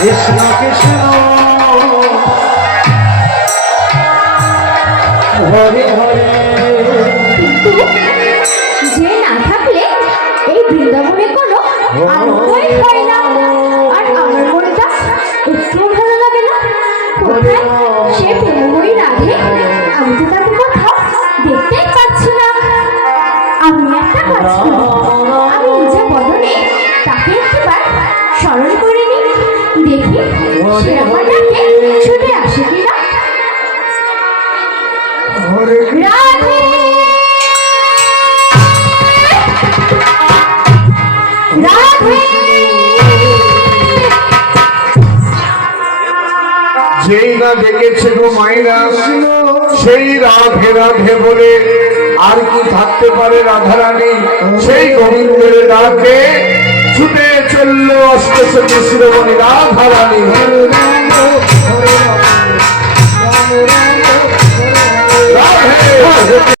কৃষ্ণ কৃষ্ণ হরে হরে। যে না থাকলে এই বৃন্দাবনে কোনো আনন্দই হয় না। আর আমার মনটা একটু ভালো লাগে না। কোথায় সে প্রেমময়ী রাধে? আমি তো তাকে কোথাও দেখতেই পাচ্ছি না। আমি একটা কাজ করি, আমি নিজের বদনে তাকে একবার স্মরণ করে নিই, দেখি সে আমার ডাকে ছুটে আসে কিনা। রাধে রাধে। যেই না ডেকেছে গো মাইরা সেই রাধে রাধে বলে আর কি থাকতে পারে রাধারানী। সেই গোবিন্দের ডাকে ছুটে চলল অষ্টসখী শিরোমণি রাধারানী। রাধে